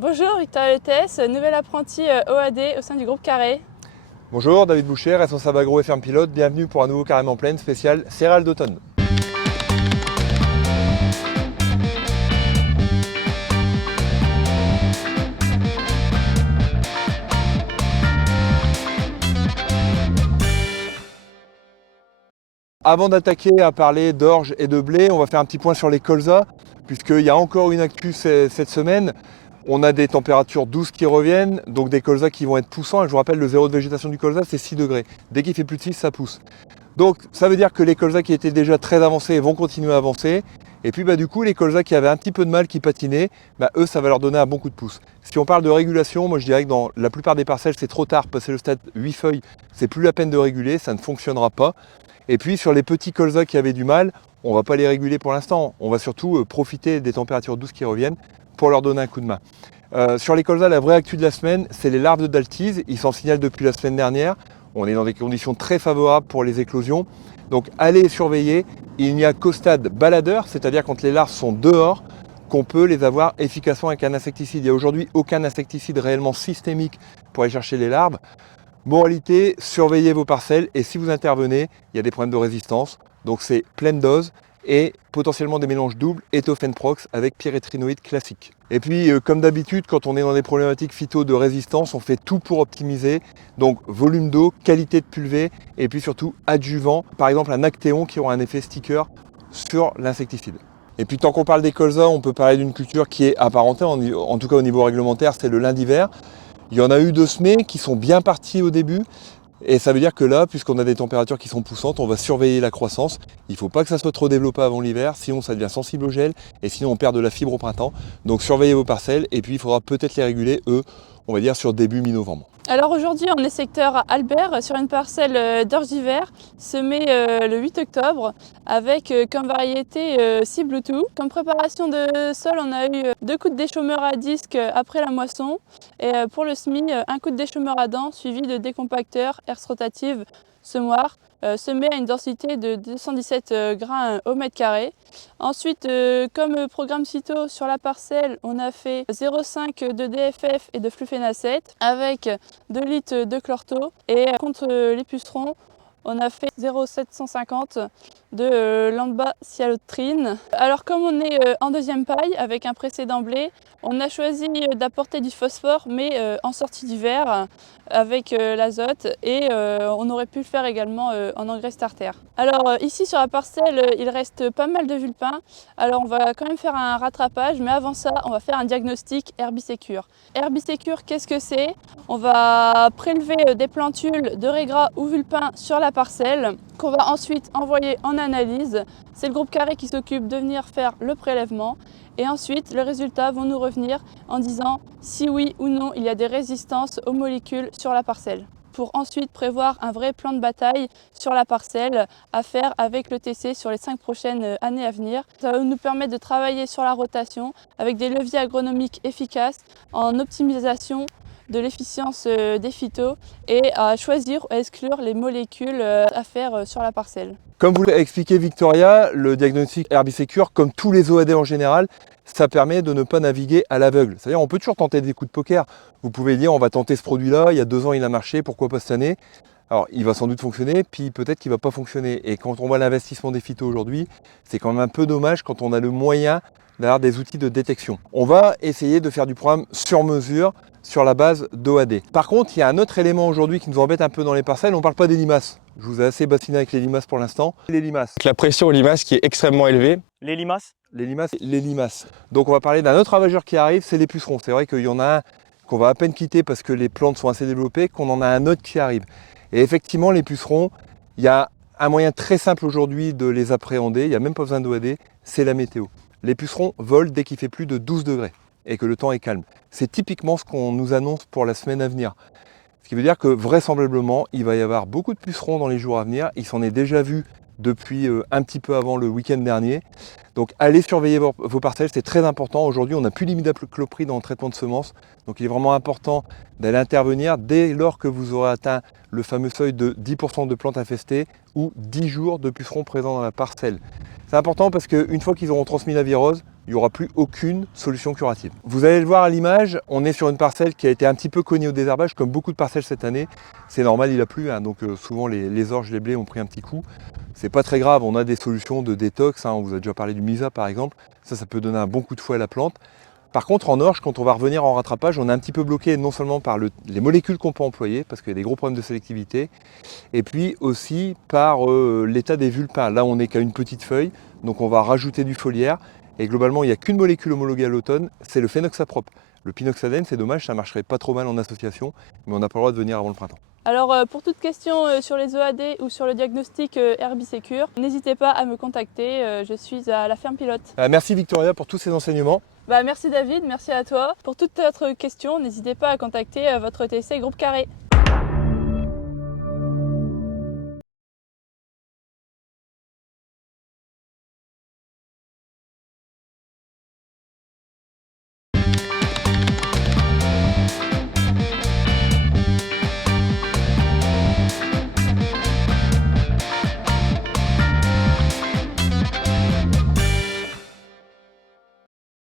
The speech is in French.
Bonjour, Victoria Lettès, nouvelle apprentie OAD au sein du groupe Carré. Bonjour, David Boucher, responsable agro et ferme pilote. Bienvenue pour un nouveau Carrément Plaine spécial céréales d'automne. Avant d'attaquer à parler d'orge et de blé, on va faire un petit point sur les colzas, puisqu'il y a encore une actu cette semaine. On a des températures douces qui reviennent, donc des colzas qui vont être poussants. Et je vous rappelle, le zéro de végétation du colza, c'est 6 degrés. Dès qu'il fait plus de 6, ça pousse. Donc ça veut dire que les colzas qui étaient déjà très avancés vont continuer à avancer. Et puis du coup, les colzas qui avaient un petit peu de mal, qui patinaient, eux, ça va leur donner un bon coup de pouce. Si on parle de régulation, moi je dirais que dans la plupart des parcelles, c'est trop tard. Passer le stade 8 feuilles, c'est plus la peine de réguler, ça ne fonctionnera pas. Et puis sur les petits colzas qui avaient du mal, on ne va pas les réguler pour l'instant. On va surtout profiter des températures douces qui reviennent pour leur donner un coup de main. Sur les colzas, la vraie actu de la semaine, c'est les larves de daltise. Ils s'en signalent depuis la semaine dernière. On est dans des conditions très favorables pour les éclosions. Donc allez surveiller. Il n'y a qu'au stade baladeur, c'est-à-dire quand les larves sont dehors, qu'on peut les avoir efficacement avec un insecticide. Il n'y a aujourd'hui aucun insecticide réellement systémique pour aller chercher les larves. Moralité, surveillez vos parcelles et si vous intervenez, il y a des problèmes de résistance. Donc c'est pleine dose et potentiellement des mélanges doubles éthofenprox avec pyrétrinoïde classique. Et puis comme d'habitude, quand on est dans des problématiques phyto de résistance, on fait tout pour optimiser. Donc volume d'eau, qualité de pulvée et puis surtout adjuvant. Par exemple un actéon qui aura un effet sticker sur l'insecticide. Et puis tant qu'on parle des colzas, on peut parler d'une culture qui est apparentée, en tout cas au niveau réglementaire, c'est le lin d'hiver. Il y en a eu 2 semées qui sont bien parties au début. Et ça veut dire que là, puisqu'on a des températures qui sont poussantes, on va surveiller la croissance. Il ne faut pas que ça soit trop développé avant l'hiver, sinon ça devient sensible au gel et sinon on perd de la fibre au printemps. Donc surveillez vos parcelles et puis il faudra peut-être les réguler, on va dire sur début mi-novembre. Alors aujourd'hui, on est secteur Albert sur une parcelle d'orge d'hiver semée le 8 octobre avec comme variété cible tout. Comme préparation de sol, on a eu 2 coups de déchômeur à disque après la moisson et pour le semis, un coup de déchômeur à dents suivi de décompacteur, herse rotative, semoir semé à une densité de 217 grains au mètre carré. Ensuite, comme programme cyto sur la parcelle, on a fait 0,5 de DFF et de flufénacette avec 2 litres de chlorto et contre les pucerons, on a fait 0,750 de lambda-cyalotrine. Alors comme on est en deuxième paille avec un précédent blé, on a choisi d'apporter du phosphore mais en sortie d'hiver avec l'azote et on aurait pu le faire également en engrais starter. Alors ici sur la parcelle, il reste pas mal de vulpins. Alors on va quand même faire un rattrapage, mais avant ça, on va faire un diagnostic Herbisécure. Herbisécure, qu'est-ce que c'est? On va prélever des plantules de raies ou vulpins sur la parcelle qu'on va ensuite envoyer en analyse. C'est le groupe Carré qui s'occupe de venir faire le prélèvement. Et ensuite, les résultats vont nous revenir en disant si oui ou non il y a des résistances aux molécules sur la parcelle, pour ensuite prévoir un vrai plan de bataille sur la parcelle à faire avec le TC sur les 5 prochaines années à venir. Ça va nous permettre de travailler sur la rotation avec des leviers agronomiques efficaces en optimisation de l'efficience des phytos et à choisir ou à exclure les molécules à faire sur la parcelle. Comme vous l'a expliqué Victoria, le diagnostic Herbisécure, comme tous les OAD en général, ça permet de ne pas naviguer à l'aveugle. C'est-à-dire on peut toujours tenter des coups de poker. Vous pouvez dire on va tenter ce produit-là, il y a 2 ans il a marché, pourquoi pas cette année? Alors il va sans doute fonctionner, puis peut-être qu'il ne va pas fonctionner. Et quand on voit l'investissement des phytos aujourd'hui, c'est quand même un peu dommage quand on a le moyen d'avoir des outils de détection. On va essayer de faire du programme sur mesure sur la base d'OAD. Par contre, il y a un autre élément aujourd'hui qui nous embête un peu dans les parcelles, on ne parle pas des limaces. Je vous ai assez bassiné avec les limaces pour l'instant. Les limaces. La pression aux limaces qui est extrêmement élevée. Les limaces? Les limaces, les limaces. Donc on va parler d'un autre ravageur qui arrive, c'est les pucerons. C'est vrai qu'il y en a un qu'on va à peine quitter parce que les plantes sont assez développées, qu'on en a un autre qui arrive. Et effectivement, les pucerons, il y a un moyen très simple aujourd'hui de les appréhender, il n'y a même pas besoin d'OAD, c'est la météo. Les pucerons volent dès qu'il fait plus de 12 degrés et que le temps est calme. C'est typiquement ce qu'on nous annonce pour la semaine à venir. Ce qui veut dire que vraisemblablement, il va y avoir beaucoup de pucerons dans les jours à venir. Il s'en est déjà vu depuis un petit peu avant le week-end dernier. Donc allez surveiller vos parcelles, c'est très important. Aujourd'hui, on n'a plus l'imidaclopride dans le traitement de semences. Donc il est vraiment important d'aller intervenir dès lors que vous aurez atteint le fameux seuil de 10% de plantes infestées ou 10 jours de pucerons présents dans la parcelle. C'est important parce qu'une fois qu'ils auront transmis la virose, il n'y aura plus aucune solution curative. Vous allez le voir à l'image, on est sur une parcelle qui a été un petit peu cognée au désherbage, comme beaucoup de parcelles cette année. C'est normal, il a plu, hein, donc souvent les orges, les blés ont pris un petit coup. C'est pas très grave, on a des solutions de détox, hein, on vous a déjà parlé du MISA par exemple, ça peut donner un bon coup de fouet à la plante. Par contre, en orge, quand on va revenir en rattrapage, on est un petit peu bloqué non seulement par les molécules qu'on peut employer, parce qu'il y a des gros problèmes de sélectivité, et puis aussi par l'état des vulpins. Là, on n'est qu'à une petite feuille, donc on va rajouter du foliaire, et globalement, il n'y a qu'une molécule homologuée à l'automne, c'est le phénoxaprop. Le pinoxadène, c'est dommage, ça marcherait pas trop mal en association, mais on n'a pas le droit de venir avant le printemps. Alors pour toute question sur les EAD ou sur le diagnostic Herbicécure, n'hésitez pas à me contacter, je suis à la ferme pilote. Merci Victoria pour tous ces enseignements. Merci David, merci à toi. Pour toute autre question, n'hésitez pas à contacter votre TC Groupe Carré.